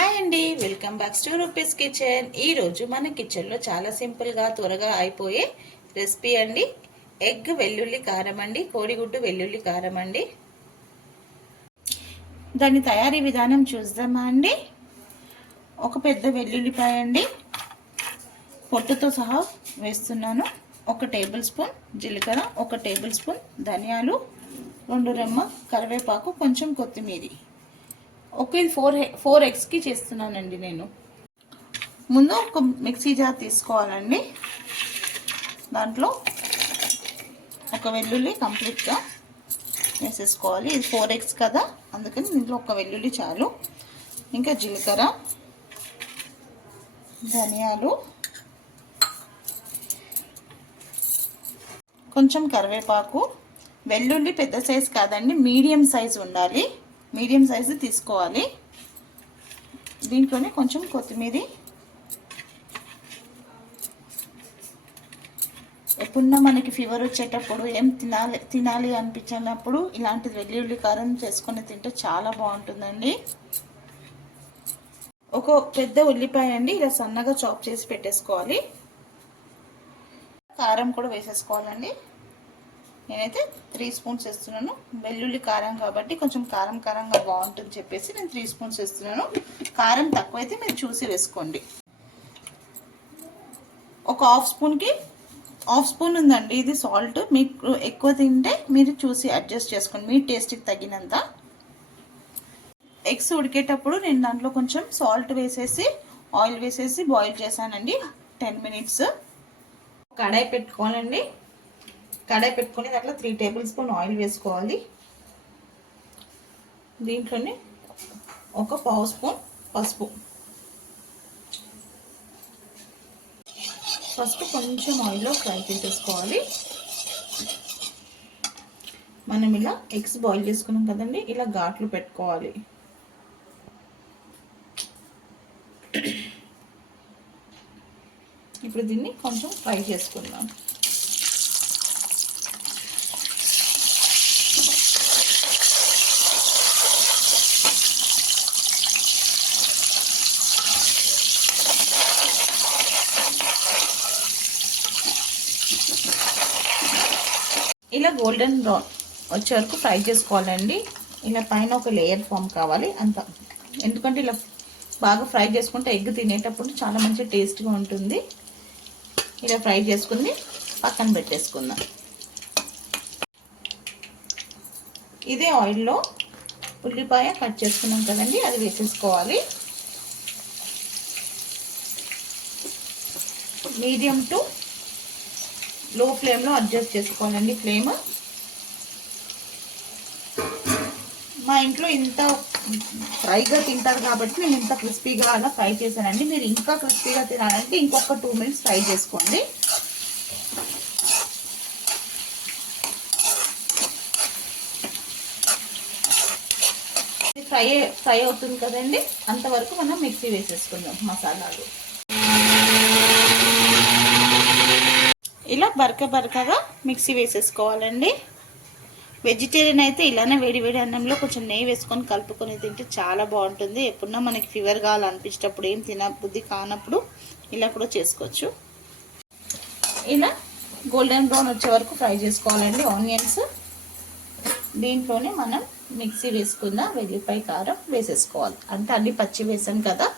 Hi అండి, welcome back to rupees kitchen. ఈరోజు మన కిచెన్లో చాలా సింపుల్గా త్వరగా అయిపోయే రెసిపీ అండి. ఎగ్ వెల్లుల్లి కారం అండి, కోడిగుడ్డు వెల్లుల్లి కారం అండి. దాని తయారీ విధానం చూద్దామా అండి. ఒక పెద్ద వెల్లుల్లిపాయ అండి, పొట్టుతో సహా వేస్తున్నాను. 1 టేబుల్ స్పూన్ జీలకర్ర, 1 టేబుల్ స్పూన్ ధనియాలు, 2 రెమ్మ కరివేపాకు, కొంచెం కొత్తిమీర. ఓకే, 4 ఎగ్స్కి చేస్తున్నానండి నేను. ముందు ఒక మిక్సీ జార్ తీసుకోవాలండి. దాంట్లో ఒక వెల్లుల్లి కంప్లీట్గా వేసేసుకోవాలి. ఇది 4 ఎగ్స్ కదా, అందుకని దీంట్లో ఒక వెల్లుల్లి చాలు. ఇంకా జీలకర్ర, ధనియాలు, కొంచెం కరివేపాకు. వెల్లుల్లి పెద్ద సైజ్ కాదండి, మీడియం సైజ్ ఉండాలి. మీడియం సైజు తీసుకోవాలి. దీంట్లోనే కొంచెం కొత్తిమీర. ఎప్పుడన్నా మనకి ఫీవర్ వచ్చేటప్పుడు ఏం తినాలి అనిపించినప్పుడు ఇలాంటి వెల్లుల్లి కారం చేసుకొని తింటే చాలా బాగుంటుందండి. ఒక పెద్ద ఉల్లిపాయ అండి, ఇలా సన్నగా చాప్ చేసి పెట్టేసుకోవాలి. కారం కూడా వేసేసుకోవాలండి. నేనైతే 3 స్పూన్స్ వేస్తున్నాను. వెల్లుల్లి కారం కాబట్టి కొంచెం కారంగా బాగుంటుంది చెప్పేసి నేను 3 స్పూన్స్ వేస్తున్నాను. కారం తక్కువైతే మీరు చూసి వేసుకోండి. ఒక హాఫ్ స్పూన్ ఉందండి ఇది సాల్ట్. మీకు ఎక్కువ తింటే మీరు చూసి అడ్జస్ట్ చేసుకోండి, మీ టేస్ట్కి తగినంత. ఎగ్స్ ఉడికేటప్పుడు నేను దాంట్లో కొంచెం సాల్ట్ వేసేసి ఆయిల్ వేసేసి బాయిల్ చేశానండి 10 మినిట్స్. కడాయి పెట్టుకోవాలండి. కడాయి పెట్టుకొని దాంట్లో 3 టేబుల్ స్పూన్ ఆయిల్ వేసుకోవాలి. దీంట్లోనే ఒక పావు స్పూన్ పసుపు కొంచెం ఆయిల్లో ఫ్రై చేసేసుకోవాలి. మనం ఇలా ఎగ్స్ బాయిల్ చేసుకున్నాం కదండి, ఇలా ఘాట్లు పెట్టుకోవాలి. ఇప్పుడు దీన్ని కొంచెం ఫ్రై చేసుకుందాం. ఇలా గోల్డెన్ బ్రౌన్ వచ్చే వరకు ఫ్రై చేసుకోవాలండి. ఇలా పైన ఒక లేయర్ ఫామ్ కావాలి అంత. ఎందుకంటే ఇలా బాగా ఫ్రై చేసుకుంటే ఎగ్ తినేటప్పుడు చాలా మంచి టేస్ట్గా ఉంటుంది. ఇలా ఫ్రై చేసుకుని పక్కన పెట్టేసుకుందాం. ఇదే ఆయిల్లో ఉల్లిపాయ కట్ చేసుకున్నాం కదండి, అది వేసేసుకోవాలి. మీడియం టు లో ఫ్లేమ్లో అడ్జస్ట్ చేసుకోవాలండి ఫ్లేమ్. మా ఇంట్లో ఇంత ఫ్రైగా తింటారు కాబట్టి నేను ఇంత క్రిస్పీగా అలా ఫ్రై చేశానండి. మీరు ఇంకా క్రిస్పీగా తినాలంటే ఇంకొక 2 మినిట్స్ ఫ్రై చేసుకోండి. ఫ్రై అవుతుంది కదండి, అంతవరకు మనం మిక్సీ వేసేసుకుందాం మసాలాలు. ఇలా బరకగా మిక్సీ వేసేసుకోవాలండి. వెజిటేరియన్ అయితే ఇలానే వేడి అన్నంలో కొంచెం నెయ్యి వేసుకొని కలుపుకొని తింటే చాలా బాగుంటుంది. ఎప్పుడన్నా మనకి ఫీవర్ కావాలనిపించేటప్పుడు, ఏం తినబుద్ధి కానప్పుడు ఇలా కూడా చేసుకోవచ్చు. ఇలా గోల్డెన్ బ్రౌన్ వచ్చే వరకు ఫ్రై చేసుకోవాలండి ఆనియన్స్. దీంట్లోనే మనం మిక్సీ వేసుకున్న వెల్లిపాయ కారం వేసేసుకోవాలి. అంటే అన్ని పచ్చి వేసాం కదా,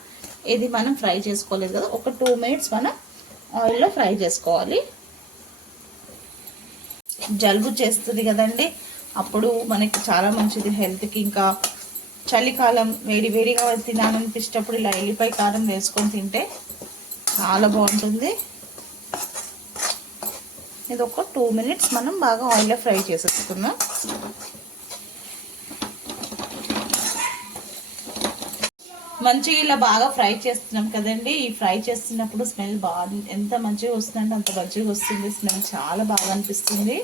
ఇది మనం ఫ్రై చేసుకోలేదు కదా, ఒక 2 మినిట్స్ మనం ఆయిల్లో ఫ్రై చేసుకోవాలి. జలుబు చేస్తుంది కదండి, అప్పుడు మనకి చాలా మంచిది హెల్త్కి. ఇంకా చలికాలం వేడిగా తినాలనిపించేటప్పుడు ఇలా ఎల్లిపాయ కారం వేసుకొని తింటే చాలా బాగుంటుంది. ఇది ఒక 2 మినిట్స్ మనం బాగా ఆయిల్లో ఫ్రై చేసేసుకుందాం. మంచిగా ఇలా బాగా ఫ్రై చేస్తున్నాం కదండి. ఈ ఫ్రై చేస్తున్నప్పుడు స్మెల్ బాగా ఎంత మంచిగా వస్తుందంటే అంత మంచిగా వస్తుంది. స్మెల్ చాలా బాగా అనిపిస్తుంది.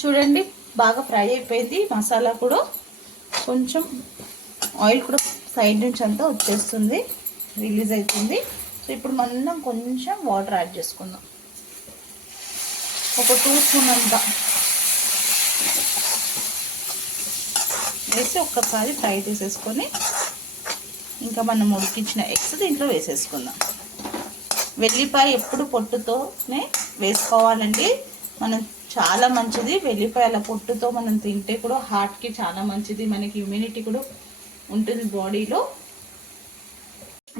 చూడండి, బాగా ఫ్రై అయిపోయింది. మసాలా కూడా కొంచెం ఆయిల్ కూడా సైడ్ నుంచి అంతా వచ్చేస్తుంది, రిలీజ్ అవుతుంది. సో ఇప్పుడు మనం కొంచెం వాటర్ యాడ్ చేసుకుందాం. ఒక 2 స్పూన్ అంతా. వేసి ఒక్కసారి ఫ్రై చేసేసుకొని ఇంకా మనం ఉడికించిన ఎగ్స్ దీంట్లో వేసేసుకుందాం. వెల్లిపాయ ఎప్పుడు పొట్టుతోనే వేసుకోవాలండి. మనం చాలా మంచిది వెల్లిపాయల పొట్టుతో మనం తింటే కూడా హార్ట్కి చాలా మంచిది, మనకి ఇమ్యూనిటీ కూడా ఉంటుంది బాడీలో.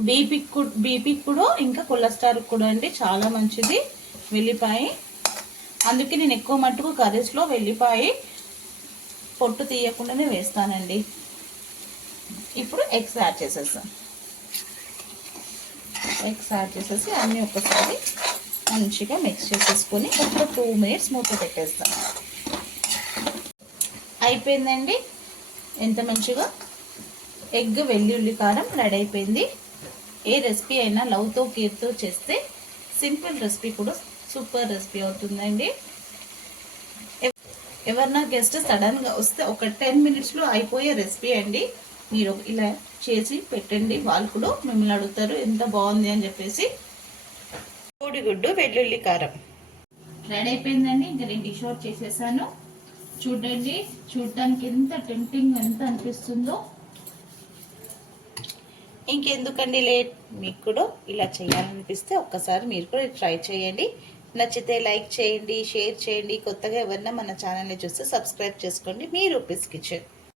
బీపీకి కూడా ఇంకా కొలెస్ట్రాల్కి కూడా అండి చాలా మంచిది వెల్లిపాయ. అందుకే నేను ఎక్కువ మట్టుకు కర్రీస్లో వెల్లిపాయ పొట్టు తీయకుండానే వేస్తానండి. ఇప్పుడు ఎగ్స్ యాడ్ చేసేస్తాం. ఎగ్స్ యాడ్ చేసేసి అన్నీ ఒకసారి మంచిగా మిక్స్ చేసేసుకొని ఒక 2 మినిట్స్ మూత పెట్టేస్తాం. అయిపోయిందండి. ఎంత మంచిగా ఎగ్ వెల్లుల్లి కారం రెడీ అయిపోయింది. ఏ రెసిపీ అయినా లవ్తో కేర్తో చేస్తే సింపుల్ రెసిపీ కూడా సూపర్ రెసిపీ అవుతుందండి. ఎవరన్నా గెస్ట్ సడన్గా వస్తే ఒక 10 మినిట్స్లో అయిపోయే రెసిపీ అండి. మీరు ఇలా చేసి పెట్టండి, వాళ్ళు కూడా మిమ్మల్ని అడుగుతారు ఎంత బాగుంది అని చెప్పేసి. కోడిగుడ్డు వెల్లుల్లి కారం రెడీ అయిపోయిందండి. ఇంకా నేను డిష్ అవుట్ చేసేసాను. చూడండి, చూడటానికి ఎంత టెంప్టింగ్ ఎంత అనిపిస్తుందో. ఇంకెందుకండి లేట్, మీకు కూడా ఇలా చేయాలనిపిస్తే ఒక్కసారి మీరు కూడా ట్రై చేయండి. నచ్చితే లైక్ చేయండి, షేర్ చేయండి. కొత్తగా ఎవరన్నా మన ఛానల్ని చూస్తే సబ్స్క్రైబ్ చేసుకోండి. మీ రూపీస్ కిచెన్.